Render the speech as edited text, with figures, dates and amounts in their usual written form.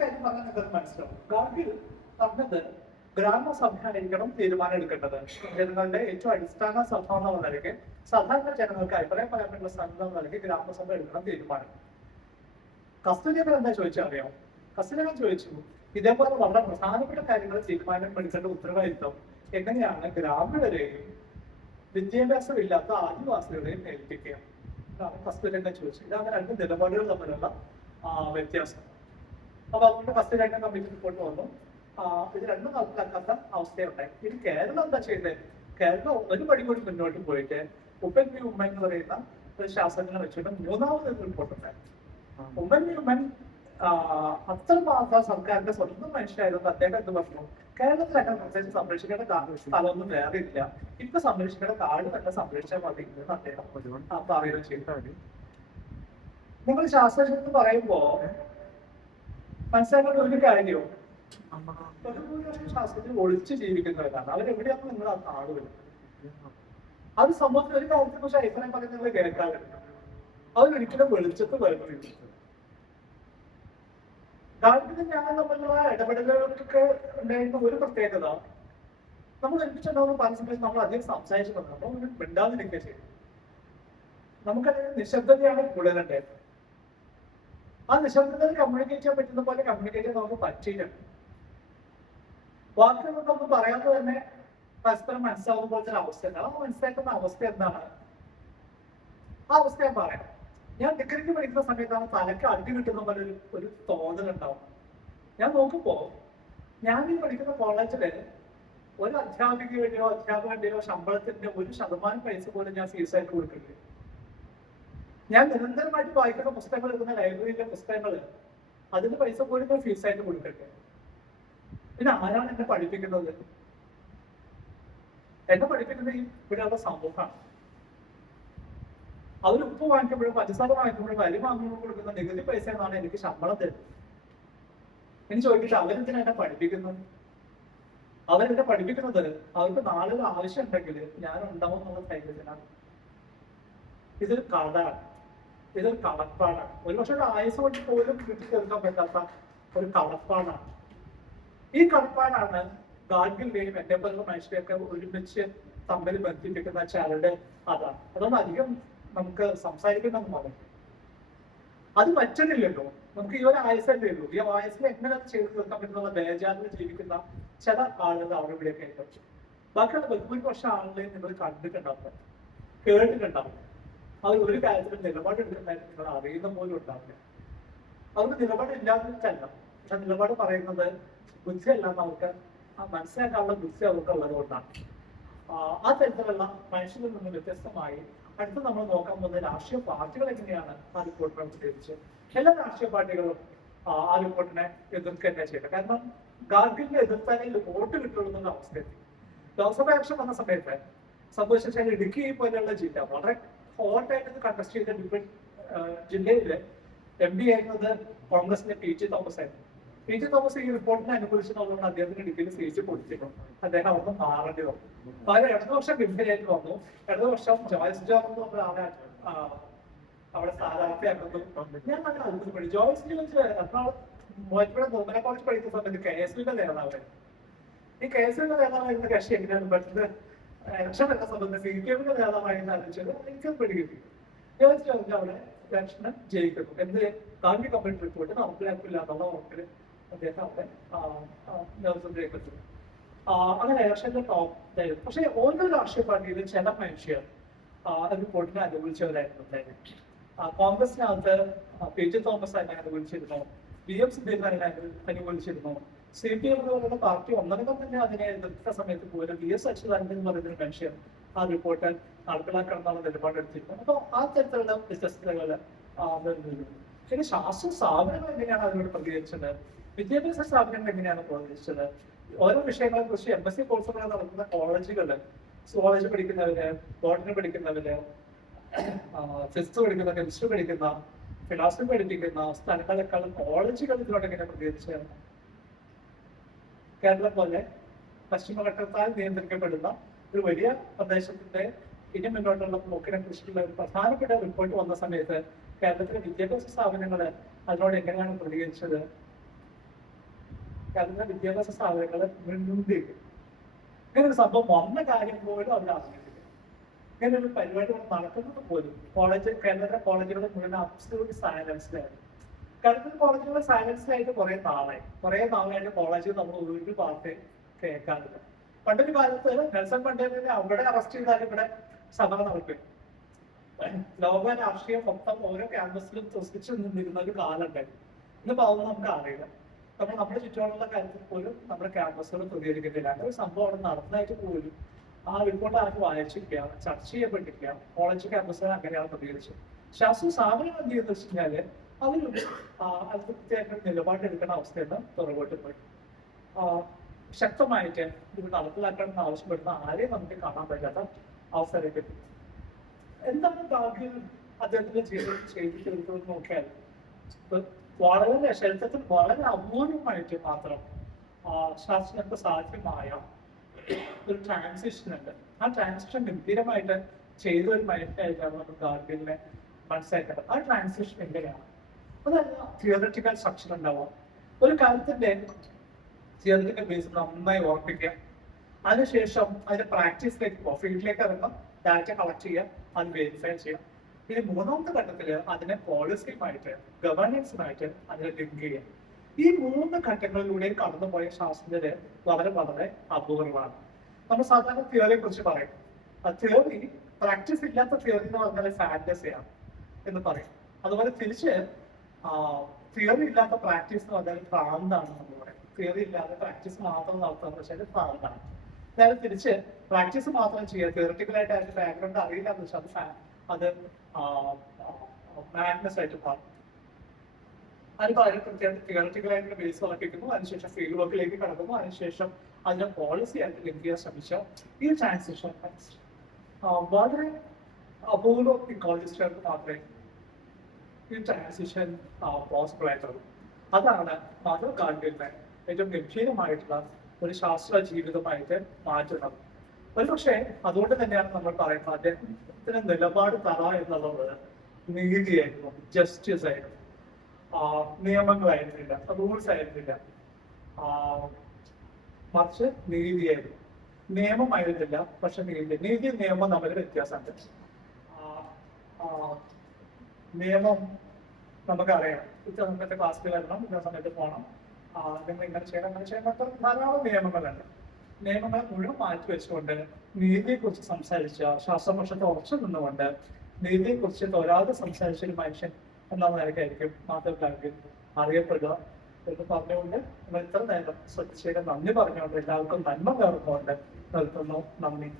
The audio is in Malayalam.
കാര്യം പറഞ്ഞാൽ നിങ്ങൾക്ക് മനസ്സിലാവും. ഗാഡ്ഗിൽ പറഞ്ഞത് ഗ്രാമസഭ ആയിരിക്കണം തീരുമാനം എടുക്കേണ്ടത്. ജനങ്ങളുടെ ഏറ്റവും അടിസ്ഥാന സഭ എന്നുള്ള നിലയ്ക്ക് സാധാരണ ജനങ്ങൾക്ക് അഭിപ്രായം പറയാനുള്ള സ്ഥാനം എന്ന നിലയ്ക്ക് ഗ്രാമസഭ എടുക്കണം തീരുമാനം. കസ്തൂരിയൻ എന്താ ചോദിച്ചാൽ അറിയാം. കസ്തൂരിയൻ ചോദിച്ചു, ഇതേപോലെ വളരെ പ്രധാനപ്പെട്ട കാര്യങ്ങൾ തീരുമാനം എടുക്കേണ്ട ഉത്തരവാദിത്വം എങ്ങനെയാണ് ഗ്രാമീണരെയും വിദ്യാഭ്യാസമില്ലാത്ത ആദിവാസികളെയും ഏൽപ്പിക്കുക എന്നാണ് കസ്തൂരിയൻ ചോദിച്ചത്. ഇതാണ് രണ്ട് നിലപാടുകൾ തമ്മിലുള്ള വ്യത്യാസം. അപ്പൊ അതുകൊണ്ട് ഫസ്റ്റ് രണ്ടും കമ്മിറ്റി റിപ്പോർട്ട് വന്നു. ഇത് രണ്ടും നടപ്പിലാക്കാത്ത അവസ്ഥയുണ്ടായി. ഇനി കേരളം എന്താ ചെയ്തത്? കേരളം ഒരു പടി കൂടി മുന്നോട്ട് പോയിട്ട് ഉപ്പൻ വി ഉമ്മൻ എന്ന് പറയുന്ന ഒരു ശാസ്ത്രജ്ഞനെ വെച്ചിട്ട് മൂന്നാമത് റിപ്പോർട്ട് ഉണ്ടായി. ഉമ്മൻ വി ഉമ്മൻ അത്രമാത്രം സർക്കാരിന്റെ സ്വന്തം മനുഷ്യരായിരുന്നു. അദ്ദേഹം എന്ത് പറഞ്ഞു, കേരളത്തിലൊക്കെ പ്രത്യേകിച്ച് സംരക്ഷിക്കേണ്ട സ്ഥലമൊന്നും വേറെ ഇല്ല, ഇപ്പൊ സംരക്ഷിക്കേണ്ട കാട് തന്നെ സംരക്ഷിച്ചാൽ മതി എന്ന് അദ്ദേഹം പറയുകയും ചെയ്തു. നിങ്ങൾ ശാസ്ത്രജ്ഞൻ പറയുമ്പോ മനസ്സിലാക്കേണ്ട ഒരു കാര്യവും ശാസ്ത്രത്തിൽ ഒളിച്ചു ജീവിക്കുന്നവരാണ്. അവരെവിടെയാണ് നിങ്ങൾ ആ നാട് വരുന്നത്? അത് സമൂഹത്തിൽ ഒരു കാര്യത്തെ കുറിച്ച് അഭിപ്രായം പറയുന്നത് കേൾക്കാറുണ്ട്. അവരൊരിക്കലും വെളിച്ചത്ത് വരുന്നില്ല. ഗാഡ്ഗിലും ഞാൻ തമ്മിലുള്ള ഇടപെടലുകൾക്കൊക്കെ ഉണ്ടായിരുന്ന ഒരു പ്രത്യേകത, നമ്മൾ ഒരുമിച്ചുണ്ടാവുന്ന പല സമയത്ത് നമ്മൾ അധികം സംസാരിച്ചിട്ടുണ്ട്, നമ്മൾ മിണ്ടാതിരിക്കുക ചെയ്യും. നമുക്കതിന് നിശബ്ദതയാണ് കൂടുതലുണ്ടായിരുന്നത്. ആ നിശബ്ദതയിൽ കമ്മ്യൂണിക്കേറ്റ് ചെയ്യാൻ പറ്റുന്ന പോലെ കമ്മ്യൂണിക്കേറ്റ് ചെയ്യാൻ നമുക്ക് പറ്റിയില്ല. വാക്കുകളൊന്നും പറയാതെ തന്നെ പരസ്പരം മനസ്സിലാവുന്ന പോലത്തെ ഒരു അവസ്ഥയുണ്ട്. ആ മനസ്സിലാക്കുന്ന അവസ്ഥ എന്താണ്? ആ അവസ്ഥ ഞാൻ പറയാം. ഞാൻ ഡിഗ്രിക്ക് പഠിക്കുന്ന സമയത്താണ് തലക്ക് അടി കിട്ടുന്ന പോലെ ഒരു തോന്നലുണ്ടാവും. ഞാൻ നോക്കുമ്പോ ഞാൻ ഈ പഠിക്കുന്ന കോളേജില് ഒരു അധ്യാപികയുടെയോ അധ്യാപകന്റെയോ ശമ്പളത്തിന്റെ 1% പൈസ പോലും ഞാൻ ഫീസായിട്ട് കൊടുക്കുന്നുണ്ട്. ഞാൻ നിരന്തരമായിട്ട് വായിക്കുന്ന പുസ്തകങ്ങൾ, എടുക്കുന്ന ലൈബ്രറിയിലെ പുസ്തകങ്ങൾ, അതിന്റെ പൈസ പോലും ഞാൻ ഫീസായിട്ട് കൊടുക്കട്ടെ. പിന്നെ ആരാണ് എന്നെ പഠിപ്പിക്കുന്നത്? എന്നെ പഠിപ്പിക്കുന്നത് ഇവിടെയുള്ള സമൂഹമാണ്. അവർ ഉപ്പ് വാങ്ങിക്കുമ്പോഴും പഞ്ചസാര വാങ്ങിക്കുമ്പോഴും അരി വാങ്ങുമ്പോൾ കൊടുക്കുന്ന നികുതി പൈസ എന്നാണ് എനിക്ക് ശമ്പളം തരുന്നത്. എനിക്ക് ചോദിച്ചിട്ട് അവരെന്തിനാ എന്നെ പഠിപ്പിക്കുന്നു? അവരെന്നെ പഠിപ്പിക്കുന്നത് അവർക്ക് നാളെ ആവശ്യം ഉണ്ടെങ്കിൽ ഞാൻ ഉണ്ടാവും എന്നുള്ള ധൈര്യത്തിനാണ്. ഇതൊരു കടമാണ്, ഇതൊരു കളപ്പാടാണ്. ഒരുപക്ഷെ ഒരു ആയുസ് കൊണ്ട് പോലും വീട്ടിൽ തീർക്കാൻ പറ്റാത്ത ഒരു കളപ്പാടാണ്. ഈ കളപ്പാടാണ് ഗാഡ്ഗിലിന്റെയും എന്നെ പോലുള്ള മനുഷ്യരെയൊക്കെ ഒരുമിച്ച് തമ്മിൽ ബന്ധിപ്പിക്കുന്ന ചരട്. അതാണ്. അതുകൊണ്ട് അധികം നമുക്ക് സംസാരിക്കണമെന്ന് പറയും. അത് പറ്റുന്നില്ലല്ലോ. നമുക്ക് ഈ ഒരു ആയുസല്ലേ ഉള്ളൂ. ഈ ആയുസിൽ എങ്ങനെ അത് ചെയ്ത് തീർക്കാൻ പറ്റുന്ന ബേജാറിൽ ജീവിക്കുന്ന ചില ആളുകൾ അവിടെ ഇവിടെയൊക്കെ ആയിട്ട്. ബാക്കിയുള്ള ബഹുഭൂരിപക്ഷം ആളുകളെയും നിങ്ങൾ കണ്ടിട്ടുണ്ടാവും, കേട്ടിട്ടുണ്ടാവും. അവർ ഒരു കാര്യത്തിലും നിലപാടെടുക്കുന്നതായിട്ട് നിങ്ങൾ അറിയുന്ന പോലും ഉണ്ടാവില്ല. അവർക്ക് നിലപാടില്ലാതിട്ടല്ല, പക്ഷെ നിലപാട് പറയുന്നത് ബുദ്ധിയല്ലാന്ന് അവർക്ക് മനസ്സിലാക്കാനുള്ള ബുദ്ധി അവർക്ക് ഉള്ളത് കൊണ്ടാണ്. ആ തരത്തിലുള്ള മനുഷ്യരിൽ നിന്ന് വ്യത്യസ്തമായി അടുത്ത് നമ്മൾ നോക്കാൻ പോകുന്ന രാഷ്ട്രീയ പാർട്ടികൾ എങ്ങനെയാണ് ആ റിപ്പോർട്ടിനെ പ്രതികരിച്ച്. എല്ലാ രാഷ്ട്രീയ പാർട്ടികളും ആ റിപ്പോർട്ടിനെ എതിർക്കുക തന്നെ ചെയ്യട്ടെ. കാരണം ഗാഡ്ഗിലിനെ എതിർത്താലേ വോട്ട് കിട്ടുള്ളൂ എന്നുള്ള അവസ്ഥയെത്തി. ലോക്സഭ ഇലക്ഷൻ വന്ന സമയത്ത് സംഭവിച്ചാൽ ഇടുക്കി പോലെയുള്ള ജില്ല വളരെ ഹോട്ടായിട്ട് കണ്ടസ്റ്റ് ചെയ്ത ഡിഫറെന്റ് ജില്ലയില് MP ആയിരുന്നത് കോൺഗ്രസിന്റെ PG തോമസ് ആയിരുന്നു. PG തോമസ് ഈ റിപ്പോർട്ടിനെ അനുകൂലിച്ചതുകൊണ്ട് അദ്ദേഹത്തിന് ഇടുക്കിയിൽ സീറ്റ് കൊടുത്തിരുന്നു. അദ്ദേഹം അവിടെ മാറേണ്ടി വന്നു. പകരം ഇടതുപക്ഷം ഗംഭീരമായിട്ട് വന്നു. ഇടതുപക്ഷം ജോയ്സ് ജോർജ് എന്ന് പറഞ്ഞ ആളെ അവിടെ സ്ഥാനാർത്ഥിയാക്കുന്നു. ഞാൻ അങ്ങനെ അത്ഭുതപ്പെട്ടു. ജോയ്സ് ജോർജ് എറണാകുളം മോയപ്പുഴ ഗോമന കോളേജ് പഠിക്കുന്ന സമയത്ത് KSUവിന്റെ നേതാവായിരുന്നു. ഈ KSUവിന്റെ നേതാവായിരുന്ന കക്ഷി എങ്ങനെയാണ് പെട്ടെന്ന് ഇലക്ഷൻ എന്ന സംബന്ധിച്ച് CPM-ന്റെ നേതാവായിരുന്നു ആലോചിച്ചത് എനിക്കത് പിടികിട്ടി. ജോയ്സ് ജോർജ് അവിടെ ഇലക്ഷന് ജയിക്കുന്നു. എന്ത് ഗാന്ധി കമ്മിറ്റി റിപ്പോർട്ട് നടപ്പിലാക്കില്ല എന്നുള്ള ഉറപ്പിൽ അദ്ദേഹം അവിടെ നേതൃത്വം ജയിക്കുന്നു. അങ്ങനെ ഇലക്ഷന്റെ ടോപ്പ് ഇതായിരുന്നു. പക്ഷെ ഓരോ രാഷ്ട്രീയ പാർട്ടിയിലും ചില മനുഷ്യർ റിപ്പോർട്ടിനെ അനുകൂലിച്ചവരായിരുന്നു. കോൺഗ്രസിനകത്ത് PG തോമസ് അതിനെ അനുകൂലിച്ചിരുന്നു, VM സുധീരൻ അതിനെ അനുകൂലിച്ചിരുന്നു. CPM എന്ന് പറയുന്ന പാർട്ടി ഒന്നടങ്കം തന്നെ അതിനെ എതിർത്ത സമയത്ത് പോലും VS അച്യുതാനന്ദൻ എന്ന് പറയുന്ന മനുഷ്യർ ആ റിപ്പോർട്ട് നടപ്പിലാക്കണം എന്നുള്ള നിലപാടെടുത്തിരുന്നു. അപ്പൊ ആ തരത്തിലുള്ള വ്യത്യസ്തതകൾ പിന്നെ ശാസ്ത്ര സ്ഥാപനങ്ങൾ എങ്ങനെയാണ് അതിനോട് പ്രതികരിച്ചത്, വിദ്യാഭ്യാസ സ്ഥാപനങ്ങൾ എങ്ങനെയാണ് പ്രതികരിച്ചത്, ഓരോ വിഷയങ്ങളെ കുറിച്ച് MSc കോഴ്സുകൾ നടത്തുന്ന കോളേജുകള്, സുവോളജി പഠിക്കുന്നവര്, ബോട്ടണി പഠിക്കുന്നവര്, ഫിസിക്സ് പഠിക്കുന്ന, കെമിസ്ട്രി പഠിക്കുന്ന, ഫിലോസഫി പഠിപ്പിക്കുന്ന സ്ഥലങ്ങളെക്കാളും കോളേജുകൾ ഇതിനോട് എങ്ങനെ പ്രതികരിച്ചത്? കേരളം പോലെ പശ്ചിമഘട്ടത്താൽ നിയന്ത്രിക്കപ്പെടുന്ന ഒരു വലിയ പ്രദേശത്തിന്റെ ഇനി മുന്നോട്ടുള്ള പോക്കിനെ കുറിച്ചുള്ള ഒരു പ്രധാനപ്പെട്ട റിപ്പോർട്ട് വന്ന സമയത്ത് കേരളത്തിലെ വിദ്യാഭ്യാസ സ്ഥാപനങ്ങൾ അതിനോട് എങ്ങനെയാണ് പ്രതികരിച്ചത്? കേരളത്തിലെ വിദ്യാഭ്യാസ സ്ഥാപനങ്ങൾ മുൻപിൽ ഇങ്ങനെ ഒരു സംഭവം വന്ന കാര്യം പോലും അവർ അറിഞ്ഞിട്ടില്ല. ഇങ്ങനെ ഒരു പരിപാടി നടക്കുന്നത് പോലും കേരളത്തിലെ കോളേജുകൾ മുഴുവൻ അബ്സല്യൂട്ട് സയലൻസിലായിരുന്നു. കേരളത്തിലെ കോളേജുകൾ സയലൻസിലായിട്ട് കുറെ നാളായിട്ട് കോളേജിൽ നമ്മൾ ഒരു വാർത്ത കേൾക്കാറില്ല. പണ്ടൊരു കാലത്ത് നെൽസൺ മണ്ടേലിനെ അവിടെ അറസ്റ്റ് ചെയ്താൽ ഇവിടെ സമരം നടക്കും. ലോക രാഷ്ട്രീയം മൊത്തം ഓരോ ക്യാമ്പസിലും ത്രസിച്ചു നിന്നിരുന്ന ഒരു കാലം ഉണ്ടായിരുന്നു. ഇന്നിപ്പോ അതൊന്നും നമുക്ക് അറിയില്ല. നമ്മുടെ ചുറ്റുപാടുള്ള കാര്യത്തിൽ പോലും നമ്മുടെ ക്യാമ്പസുകൾ പ്രതികരിക്കുന്നില്ല. അങ്ങനെ ഒരു സംഭവം അവിടെ നടന്നതായിട്ട് പോലും ആ റിപ്പോർട്ട് ആരും വായിച്ചിരിക്കുക, ചർച്ച ചെയ്യപ്പെട്ടിരിക്കുക. കോളേജ് ക്യാമ്പസുകൾ അങ്ങനെയാണ് പ്രതികരിച്ചത്. ശാസ്ത്ര സ്ഥാപനം എന്ത് ചെയ്യുന്ന വെച്ച് കഴിഞ്ഞാല് അതിലൊരു അത് കൃത്യമായിട്ട് നിലപാടെടുക്കേണ്ട അവസ്ഥയിൽ നിന്ന് പുറകോട്ട് പോയി. ശക്തമായിട്ട് ഇത് നടപ്പിലാക്കണമെന്ന് ആവശ്യപ്പെടുന്ന ആരെയും നമുക്ക് കാണാൻ പറ്റാത്ത അവസരത്തിൽ എന്താണ് ഭാഗ്യം അദ്ദേഹത്തിന്റെ ജീവിതം ചെയ്തിട്ടുള്ളത് നോക്കിയാൽ വളരെ ചരിത്രത്തിൽ വളരെ അപൂർവമായിട്ട് മാത്രം ശാസ്ത്രജ്ഞർക്ക് സാധ്യമായ ഒരു ട്രാൻസിഷൻ ഉണ്ട്. ആ ട്രാൻസിഷൻ ഗംഭീരമായിട്ട് ചെയ്ത ഒരു മനുഷ്യനായിട്ടാണ് നമുക്ക് ഗാർഗിലിനെ മനസ്സിലാക്കേണ്ടത്. ആ ട്രാൻസിഷൻ എങ്ങനെയാണ്? അതല്ല തിയററ്റിക്കൽ സ്ട്രക്ചർ ഉണ്ടാവാം. ഒരു കാര്യത്തിന്റെ തിയററ്റിക്കൽ ബേസ് നന്നായി ഓർപ്പിക്കുക, അതിനുശേഷം അതിന്റെ പ്രാക്ടീസിലേക്ക് പോകാം, ഫീൽഡിലേക്ക് ഇറങ്ങാം, ഡാറ്റ കളക്ട് ചെയ്യുക, അത് വെരിഫൈ ചെയ്യാം. ഇനി മൂന്നാമത്തെ ഘട്ടത്തിൽ അതിനെ പോളിസിയുമായിട്ട് ഗവേണൻസുമായിട്ട് അതിനെ ലിങ്ക് ചെയ്യാം. ഈ 3 ഘട്ടങ്ങളിലൂടെ കടന്നുപോയ ശാസ്ത്രജ്ഞര് വളരെ വളരെ അപൂർവമാണ്. നമ്മൾ സാധാരണ തിയറിയെ കുറിച്ച് പറയും. ആ തിയറി പ്രാക്ടീസ് ഇല്ലാത്ത തിയറി എന്ന് പറഞ്ഞാൽ ഫാന്റസിയാണ് എന്ന് പറയും. അതുപോലെ തിരിച്ച് തിയറി ഇല്ലാത്ത പ്രാക്ടീസ് എന്ന് പറഞ്ഞാൽ ഭ്രാന്താണ് നമ്മൾ പറയും. തിയറി ഇല്ലാതെ പ്രാക്ടീസ് മാത്രം നടത്തുക എന്ന് വെച്ചാൽ ഭ്രാന്താണ്. നേരെ തിരിച്ച് പ്രാക്ടീസ് മാത്രം ചെയ്യുക, തിയററ്റിക്കലായിട്ട് അതിന്റെ ബാക്ക്ഗ്രൗണ്ട് അറിയില്ല എന്ന് വെച്ചാൽ അത് മാഡ്നസ് ആയിട്ട് മാറും. അതിപ്പോൾ അതിന് കൃത്യമായിട്ട് തിയററ്റിക്കലായിട്ടുള്ള ബേസ് ഉറപ്പിക്കുന്നു, അതിനുശേഷം ഫീൽഡ് വർക്കിലേക്ക് കടക്കുന്നു, അതിനുശേഷം അതിനെ പോളിസി ആയിട്ട് ലിങ്ക് ചെയ്യാൻ ശ്രമിച്ച ഈ ട്രാൻസിഷൻ വളരെ അപൂർവ ഇക്കോളജിസ്റ്റുകൾക്ക് മാത്രമേ ഈ ട്രാൻസിഷൻ പോസിബിൾ ആയിട്ടുള്ളൂ. അതാണ് മദർ ഗാർഗിലിനെ ഏറ്റവും ഗംഭീരമായിട്ടുള്ള ഒരു ശാസ്ത്ര ജീവിതമായിട്ട് മാറ്റുന്നത്. ഒരുപക്ഷെ അതുകൊണ്ട് തന്നെയാണ് നമ്മൾ പറയുന്നത് അദ്ദേഹത്തിന് നിലപാട് തറ എന്നുള്ളത് നീതിയായിരുന്നു, ജസ്റ്റിസ് ആയിരുന്നു, നിയമങ്ങളായിരുന്നില്ല, റൂൾസ് ആയിരുന്നില്ല, മറിച്ച് നീതിയായിരുന്നു. നിയമമായിരുന്നില്ല, പക്ഷെ നീതി നിയമം തമ്മിൽ വ്യത്യാസമുണ്ട്. നിയമം നമുക്കറിയാം, ഇത്ര സമയത്ത് ക്ലാസ്സിൽ വരണം, ഇത്ര സമയത്ത് പോകണം, നിങ്ങൾ ഇങ്ങനെ ചെയ്യണം, അങ്ങനെ ചെയ്യണം, ധാരാളം നിയമങ്ങളുണ്ട്. നിയമങ്ങളെ മുഴുവൻ മാറ്റി വെച്ചുകൊണ്ട് നീതിയെക്കുറിച്ച് സംസാരിച്ച, ശാസ്ത്രപക്ഷത്തെ ഉറച്ചു നിന്നുകൊണ്ട് നീതിയെക്കുറിച്ച് തൊരാതെ സംസാരിച്ച ഒരു മനുഷ്യൻ എന്ന നിലയ്ക്കായിരിക്കും മദർ ഗാർഗിൽ അറിയപ്പെടുക എന്ന് പറഞ്ഞുകൊണ്ട് നമ്മൾ ഇത്ര നേരം ശ്രദ്ധിച്ചതിന് നന്ദി പറഞ്ഞുകൊണ്ട് എല്ലാവർക്കും നന്മ നേർന്നുകൊണ്ട് നിർത്തുന്നു. നന്ദി.